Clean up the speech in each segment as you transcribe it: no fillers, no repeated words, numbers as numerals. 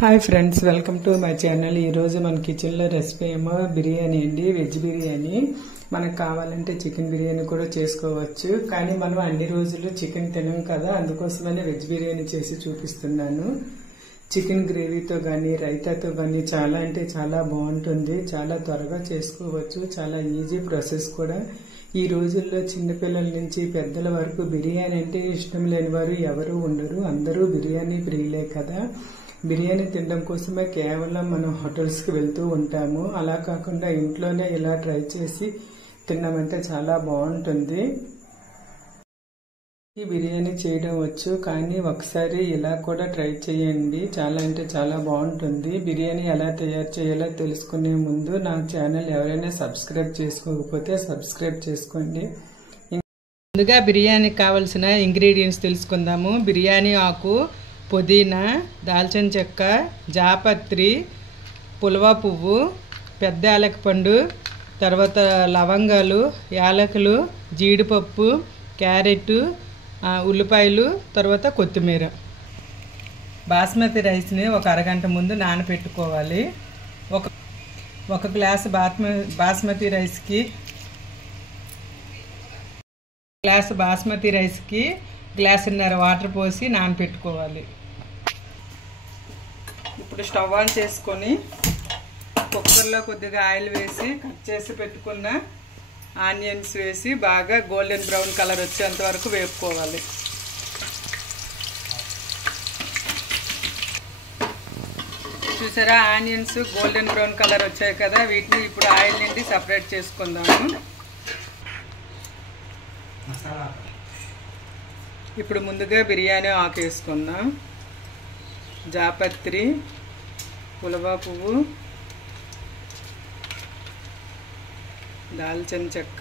Hi friends, welcome to my channel. ఈరోజు మన కిచెన్లో రెసిపీ ఏమో బిర్యానీ అండి, వెజ్ బిర్యానీ. మనకు కావాలంటే చికెన్ బిర్యానీ కూడా చేసుకోవచ్చు, కానీ మనం అన్ని రోజులు చికెన్ తినం కదా, అందుకోసమనే వెజ్ బిర్యానీ చేసి చూపిస్తున్నాను. చికెన్ గ్రేవీతో కానీ రైతాతో కానీ చాలా అంటే చాలా బాగుంటుంది. చాలా త్వరగా చేసుకోవచ్చు, చాలా ఈజీ ప్రాసెస్ కూడా. ఈ రోజుల్లో చిన్నపిల్లల నుంచి పెద్దల వరకు బిర్యానీ అంటే ఇష్టం లేని వారు ఎవరు ఉండరు. అందరూ బిర్యానీ ప్రియులే కదా. బిర్యానీ తినడం కోసమే కేవలం మనం హోటల్స్కి వెళ్తూ ఉంటాము. అలా కాకుండా ఇంట్లోనే ఇలా ట్రై చేసి తిన్నామంటే చాలా బాగుంటుంది. ఈ బిర్యానీ చేయడం వచ్చు, కానీ ఒకసారి ఇలా కూడా ట్రై చేయండి. చాలా అంటే చాలా బాగుంటుంది. బిర్యానీ ఎలా తయారు చేయాలో తెలుసుకునే ముందు నా ఛానల్ ఎవరైనా సబ్స్క్రైబ్ చేసుకోకపోతే సబ్స్క్రైబ్ చేసుకోండి. ముందుగా బిర్యానీకి కావాల్సిన ఇంగ్రీడియంట్స్ తెలుసుకుందాము. బిర్యానీ ఆకు, పుదీనా, దాల్చిన చెక్క, జాపత్రి, పులవా పువ్వు, పెద్ద యాలకపండు, తర్వాత లవంగాలు, యాలకులు, జీడిపప్పు, క్యారెట్, ఉల్లిపాయలు, తర్వాత కొత్తిమీర. బాస్మతి రైస్ని ఒక అరగంట ముందు నానబెట్టుకోవాలి. ఒక గ్లాసు బాస్మతి రైస్కి గ్లాసున్నర వాటర్ పోసి నానబెట్టుకోవాలి. ఇప్పుడు స్టవ్ ఆన్ చేసుకొని కుక్కర్లో కొద్దిగా ఆయిల్ వేసి కట్ చేసి పెట్టుకున్న ఆనియన్స్ వేసి బాగా గోల్డెన్ బ్రౌన్ కలర్ వచ్చేంత వరకు వేపుకోవాలి. చూసారా, ఆనియన్స్ గోల్డెన్ బ్రౌన్ కలర్ వచ్చాయి కదా, వీటిని ఇప్పుడు ఆయిల్ నుండి సపరేట్ చేసుకుందాము. ఇప్పుడు ముందుగా బిర్యానీ ఆకు వేసుకుందాం. జాపత్రి, పులవా పువ్వు, దాల్చిన చెక్క,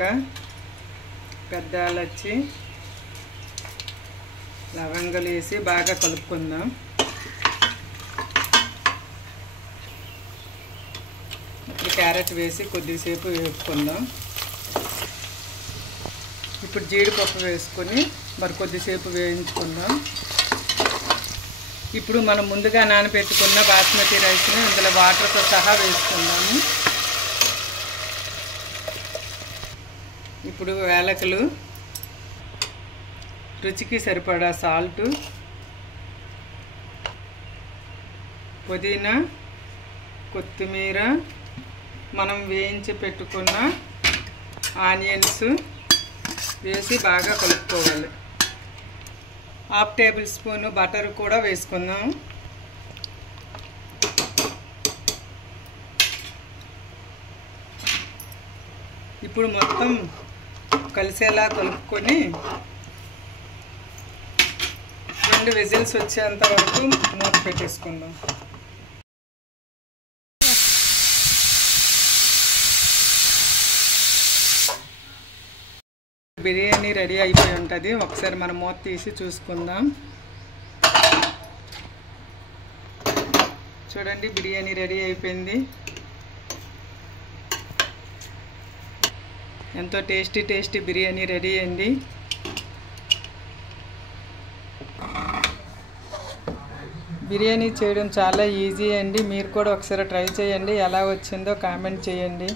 పెద్ద యాలచ్చి, లవంగాలు వేసి బాగా కలుపుకుందాం. ఇప్పుడు క్యారెట్ వేసి కొద్దిసేపు వేపుకుందాం. ఇప్పుడు జీడిపప్పు వేసుకొని మరి కొద్దిసేపు వేయించుకుందాం. ఇప్పుడు మనం ముందుగా నానబెట్టుకున్న బాస్మతి రైస్ని ఇందులో వాటర్తో సహా వేసుకుందాము. ఇప్పుడు యాలకులు, రుచికి సరిపడా సాల్ట్, పుదీనా, కొత్తిమీర, మనం వేయించి పెట్టుకున్న ఆనియన్స్ వేసి బాగా కలుపుకోవాలి. 1/2 టేబుల్ స్పూన్ బటర్ కూడా వేసుకుందాం. ఇప్పుడు మొత్తం కలిసేలా కలుపుకొని 2 విజిల్స్ వచ్చేంత వరకు మూత పెట్టేసుకుందాం. బిర్యానీ రెడీ అయిపోయి ఉంటుంది. ఒకసారి మనం మూత తీసి చూసుకుందాం. చూడండి, బిర్యానీ రెడీ అయిపోయింది. ఎంతో టేస్టీ బిర్యానీ రెడీ అయింది. బిర్యానీ చేయడం చాలా ఈజీ అండి. మీరు కూడా ఒకసారి ట్రై చేయండి. ఎలా వచ్చిందో కామెంట్ చేయండి.